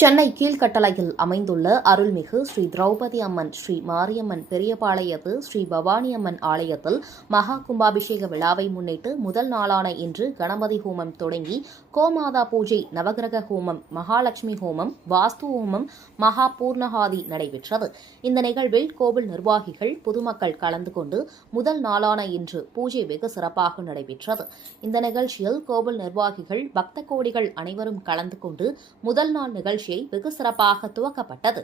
சென்னை கீழ்கட்டளையில் அமைந்துள்ள அருள்மிகு ஸ்ரீ திரௌபதி அம்மன் ஸ்ரீ மாரியம்மன் பெரியபாளையத்து ஸ்ரீ பவானி அம்மன் ஆலயத்தில் மகா கும்பாபிஷேக விழாவை முன்னிட்டு முதல் நாளான இன்று கணபதி ஹோமம் தொடங்கி கோமாதா பூஜை, நவகிரக ஹோமம், மகாலட்சுமி ஹோமம், வாஸ்து ஹோமம், மகா பூர்ணகாதி நடைபெற்றது. இந்த நிகழ்வில் கோவில் நிர்வாகிகள், பொதுமக்கள் கலந்து கொண்டு முதல் நாளான இன்று பூஜை வெகு சிறப்பாக நடைபெற்றது. இந்த நிகழ்ச்சியில் கோவில் நிர்வாகிகள், பக்த கோடிகள் அனைவரும் கலந்து கொண்டு முதல் நாள் நிகழ்ச்சி வெகு சிறப்பாக துவக்கப்பட்டது.